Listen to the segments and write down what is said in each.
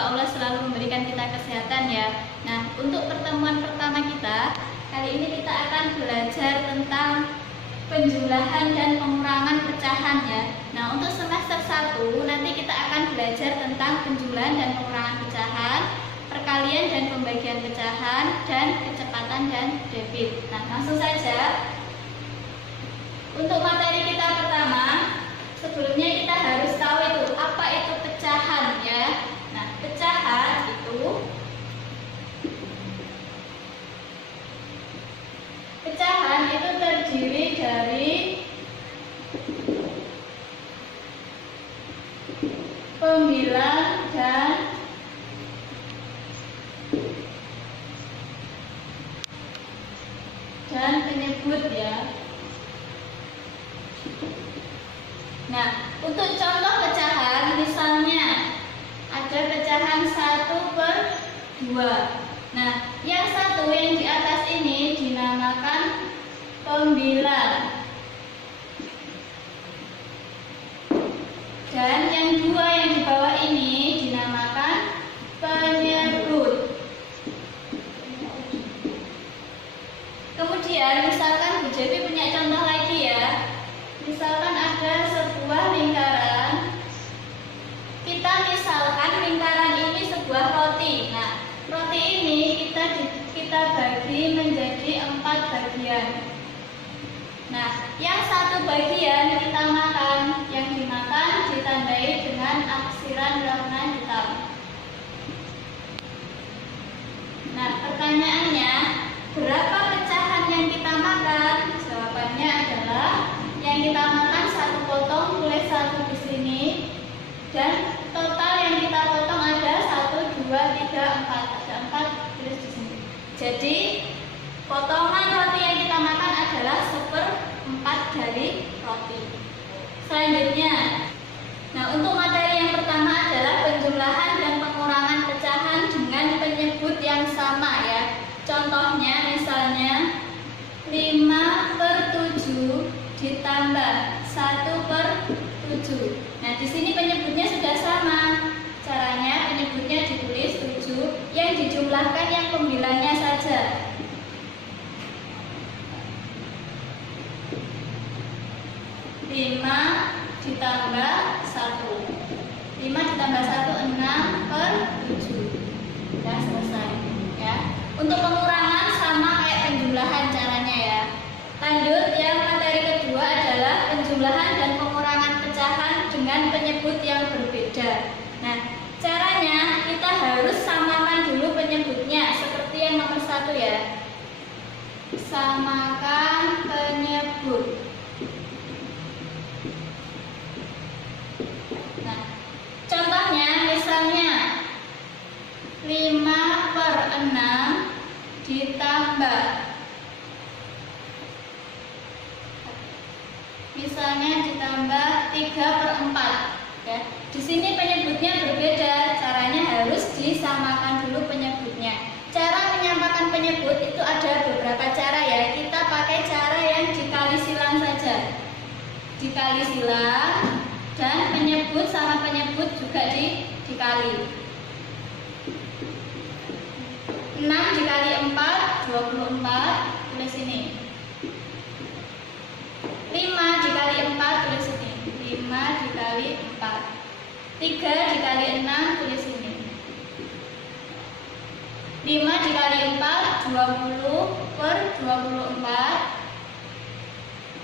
semoga Allah selalu memberikan kita kesehatan ya. Nah, untuk pertemuan pertama kita, kali ini kita akan belajar tentang penjumlahan dan pengurangan pecahan ya. Nah, untuk semester 1 nanti kita akan belajar tentang penjumlahan dan pengurangan pecahan, perkalian dan pembagian pecahan, dan kecepatan dan debit. Nah, langsung saja. Untuk materi kita pertama, sebelumnya kita harus tahu itu apa itu pecahan ya. Nah, pecahan itu terdiri dari pembilang dan penyebut ya. Nah, untuk contoh pecahan misalnya ada pecahan 1/2. Nah, yang satu yang di atas ini dinamakan pembilang, dan yang dua yang di bawah ini dinamakan penyebut. Kemudian misalkan Bu Jepi punya contoh lagi ya. Misalkan ada sebuah lingkaran, kita misalkan lingkaran ini sebuah roti. Nah, roti ini kita bagi menjadi 4 bagian. Nah, yang satu bagian kita makan, yang dimakan ditandai dengan aksiran warna hitam. Nah, pertanyaannya, berapa pecahan yang kita makan? Jawabannya adalah yang kita makan 1 potong, tulis 1 di sini, dan total yang kita potong ada 1, 2, 3, 4. Ada 4, tulis di sini. Jadi potongan roti yang kita makan adalah 1/4 dari roti. Selanjutnya, nah untuk materi yang pertama adalah penjumlahan dan pengurangan pecahan dengan penyebut yang sama ya. Contohnya misalnya 5/7 ditambah 1/7. Nah, di sini penyebutnya sudah sama. Caranya penyebutnya ditulis 7, yang dijumlahkan yang pembilangnya saja. 5 ditambah 1. 5 ditambah 1 6/7. Sudah selesai ya. Untuk pengurangan sama kayak penjumlahan caranya ya. Lanjut, yang materi kedua adalah penjumlahan dan pengurangan pecahan dengan penyebut yang berbeda. Nah, caranya kita harus samakan dulu penyebutnya seperti yang nomor 1 ya. Samakan penyebut. Nah, contohnya misalnya 5/6 ditambah, misalnya ditambah 3/4 ya. Di sini penyebutnya berbeda, caranya harus disamakan dulu penyebutnya. Cara menyamakan penyebut itu ada beberapa cara ya. Kita pakai cara yang dikali silang saja. Dikali silang, dan penyebut sama penyebut juga dikali. 6 dikali 4, 24, tulis ini. 5 dikali 4, tulis ini. 5 dikali 4. 3 dikali 6, tulis ini. 5 dikali 4, 20/24,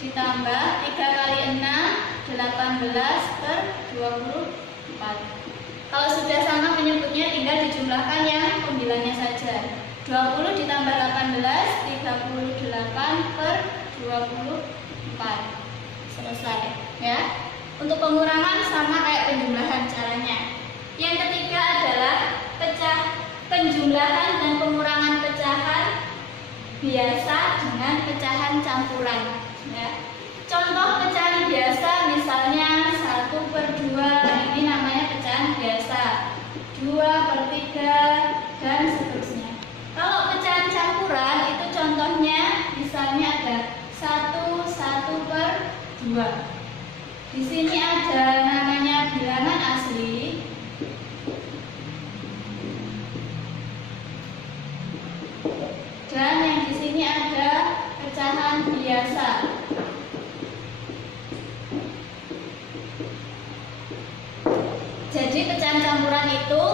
ditambah 3 kali 6, 18/24. Kalau sudah sama penyebutnya tinggal dijumlahkan yang pembilangnya saja. 20 ditambah 18, 38/24. Selesai ya. Untuk pengurangan sama kayak penjumlahan caranya. Yang ketiga adalah penjumlahan dan pengurangan pecahan biasa dengan pecahan campuran ya. Contoh pecahan biasa misalnya 1/2, ini namanya pecahan biasa. 2/3 dan seterusnya. Kalau pecahan campuran itu contohnya misalnya ada 1/2. Di sini ada namanya bilangan asli, Jadi pecahan campuran itu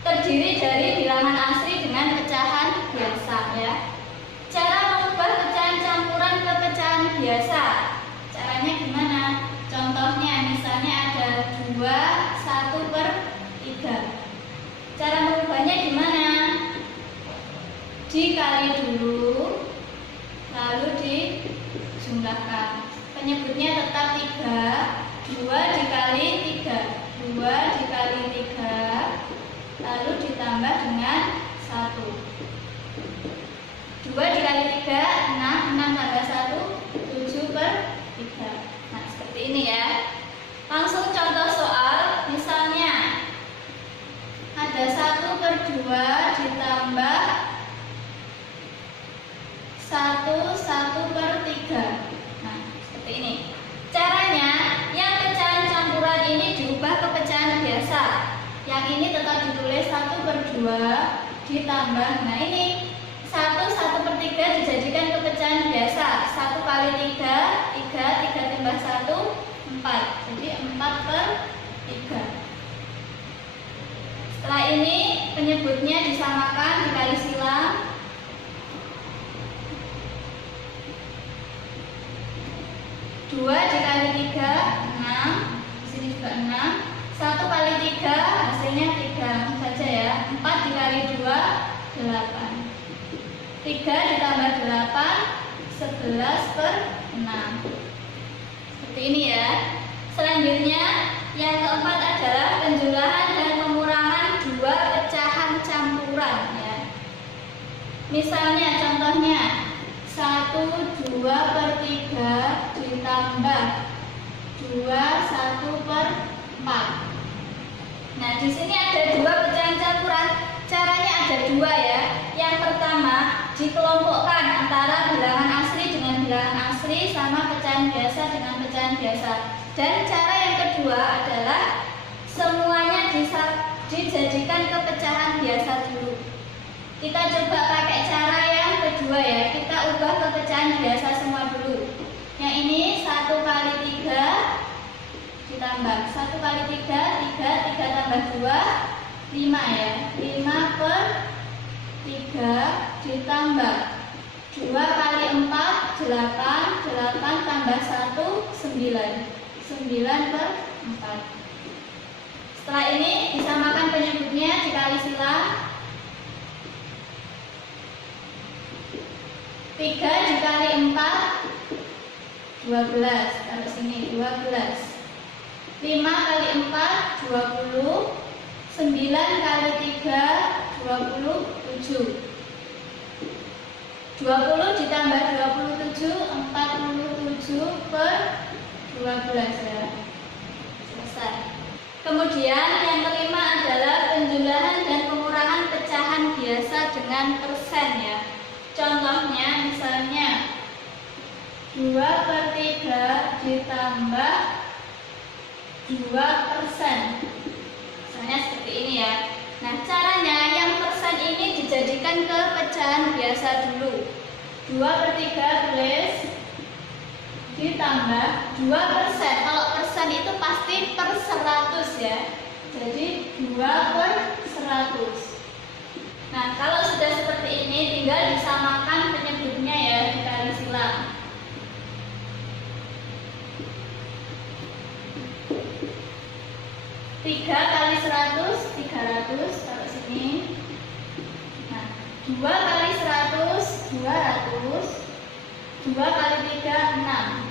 terdiri dari bilangan asli dengan pecahan biasa ya. Cara mengubah pecahan campuran ke pecahan biasa, caranya gimana? Contohnya misalnya ada 2, 1/3. Cara mengubahnya gimana? Dikali dulu, lalu dijumlahkan. Penyebutnya tetap 3, 2 dikali 3, 2 dikali 3, lalu ditambah dengan 1. 2 dikali 3, 6, 6 tambah 1, 7/3. Nah, seperti ini ya. Langsung contoh soal, misalnya ada 1/2 ditambah 1/3. Nah, seperti ini. Caranya, yang pecahan campuran ini diubah ke pecahan biasa. Yang ini tetap ditulis 1/2 ditambah. Nah, ini 1/3 dijadikan ke pecahan biasa. 1 kali 3, 3 tambah 1, 4. Jadi 4/3. Setelah ini penyebutnya disamakan, dikali silang. 2 dikali 3, 6. Di sini juga 6. 1 kali 3 hasilnya 3 saja ya. 4 dikali 2, 8. 3 ditambah 8, 11/6. Seperti ini ya. Selanjutnya yang keempat adalah penjumlahan dan pengurangan dua pecahan campuran ya. Misalnya contohnya 1/2/3 ditambah 2 1/4. Nah, di sini ada dua pecahan campuran. Caranya ada dua ya. Yang pertama, dikelompokkan antara bilangan asli dengan bilangan asli sama pecahan biasa dengan pecahan biasa. Dan cara yang kedua adalah semuanya dijadikan ke pecahan biasa dulu. Kita coba pakai cara yang kedua ya. Kita ubah ke pecahan biasa semua dulu. Yang ini 1 kali 3 ditambah 1 kali 3, 3 tambah 2, 5 ya. 5/3 ditambah 2 kali 4, 8, 8 tambah 1, 9. 9/4. Setelah ini disamakan penyebutnya, dikali silang. 3 dikali 4, 12. Taruh sini 12. 5 kali 4, 20. 9 kali 3, 27. 20 ditambah 27, 47/12 ya. Selesai. Kemudian yang kelima adalah penjumlahan dan pengurangan pecahan biasa dengan persen ya. Contohnya misalnya 2/3 ditambah 2%. Misalnya seperti ini ya. Nah, caranya yang persen ini dijadikan ke pecahan biasa dulu. 2/3 tulis ditambah 2%. Kalau persen itu pasti per 100 ya. Jadi 2/100. Nah, kalau sudah seperti ini tinggal disamakan penyebutnya ya, dikali silang. 3 kali 100, 300, taruh sini. Nah, 2 kali 100, 200. 2 kali 3, 6.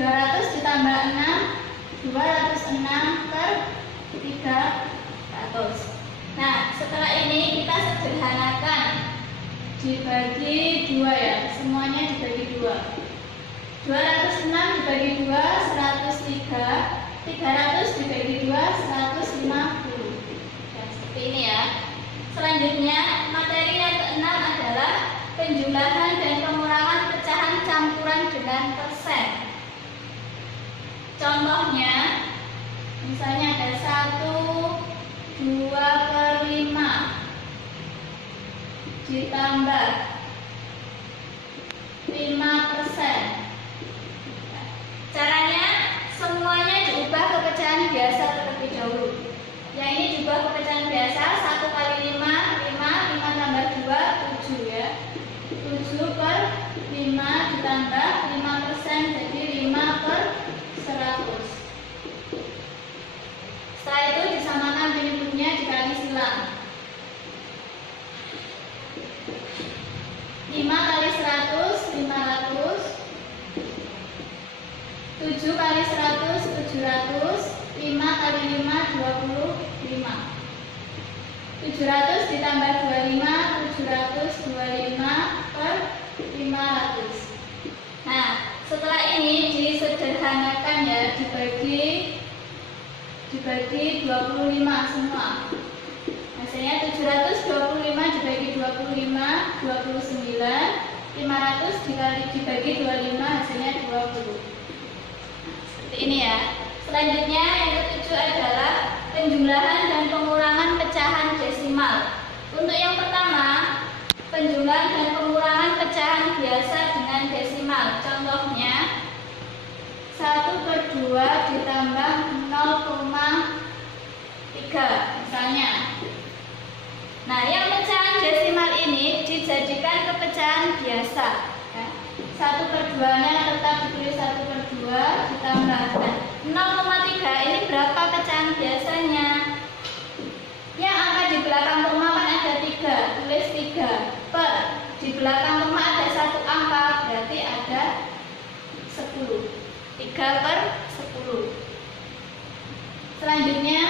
200 ditambah 6, 206/300. Nah, setelah ini kita sederhanakan. Dibagi 2 ya, semuanya dibagi 2. 206 dibagi 2, 103. 300 dibagi 2, 150. Dan seperti ini ya. Selanjutnya, materi yang keenam adalah penjumlahan dan pengurangan pecahan campuran dengan persen. Contohnya, misalnya ada 1/2/5 ditambah 5%. Caranya semuanya diubah ke pecahan biasa ditambah 5%, jadi 5/100. Setelah itu disamakan penyebutnya dikali silang. 5 kali 100, 500. 7 kali 100, 700. 5 kali 5, 25. 700 ditambah 25, 725/500. Nah, setelah ini disederhanakan ya, dibagi 25 semua. Hasilnya 725 dibagi 25, 29. 500 dibagi 25, hasilnya 20. Seperti ini ya. Selanjutnya yang ketujuh adalah penjumlahan dan pengurangan pecahan desimal. Untuk yang pertama, penjumlahan dan pengurangan pecahan biasa dengan desimal. Contohnya 1/2 ditambah 0,3 misalnya. Nah, yang pecahan desimal ini dijadikan ke pecahan biasa ya. 1/2-nya tetap ditulis 1/2 ditambahkan 0,3. Ini berapa pecahan biasanya? Yang angka di belakang rumah kan ada 3, tulis 3 per. Di belakang rumah ada 1 angka, berarti ada 10. 3/10. Selanjutnya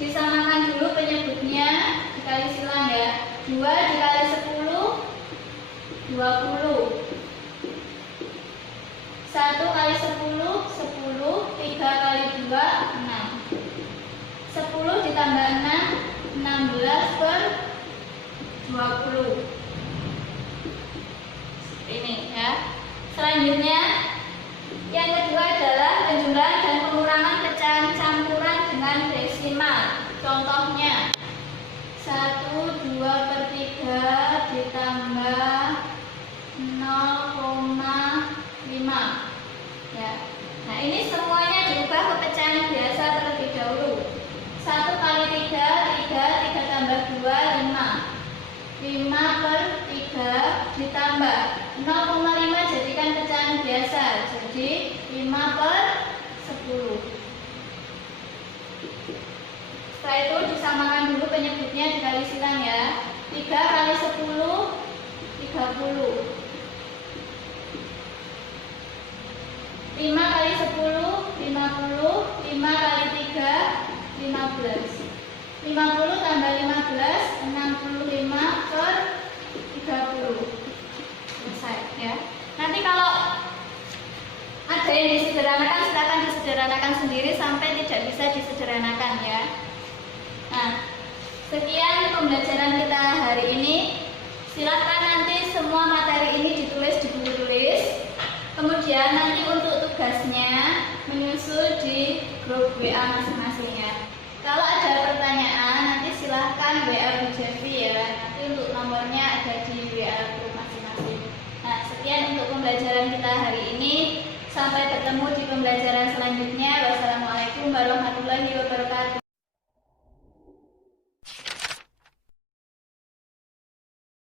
disamakan dulu penyebutnya, dikali silang ya. 2 dikali 10, 20. 1 kali 10, 10. 3 kali 2, 6. 10 ditambah 6, 16/20. Ini ya. Selanjutnya yang kedua adalah penjumlahan dan pengurangan pecahan campuran dengan desimal. Contohnya 1/2/3 ditambah 0,5 ya. Nah, ini semuanya diubah ke pecahan biasa terlebih dahulu. 1 kali 3, 3 tambah 2, 5. 5/3 ditambah 0,5 jadikan pecahan biasa, jadi 5/10. Setelah itu disamakan dulu penyebutnya dikali silang ya. 3 kali 10, 30. 5 kali 10, 50. 5 kali 3, 15. 50 tambah 15, 65/30. Selesai ya. Nanti kalau ada yang disederhanakan, silakan disederhanakan sendiri sampai tidak bisa disederhanakan ya. Nah, sekian pembelajaran kita hari ini. Silakan nanti semua materi ini ditulis di buku tulis. Kemudian nanti untuk tugasnya menyusul di grup WA masing-masing ya. Kalau ada pertanyaan nanti silahkan WA Bu Jevi ya. Nanti untuk nomornya ada di WA grup masing-masing. Nah, sekian untuk pembelajaran kita hari ini. Sampai bertemu di pembelajaran selanjutnya. Wassalamualaikum warahmatullahi wabarakatuh.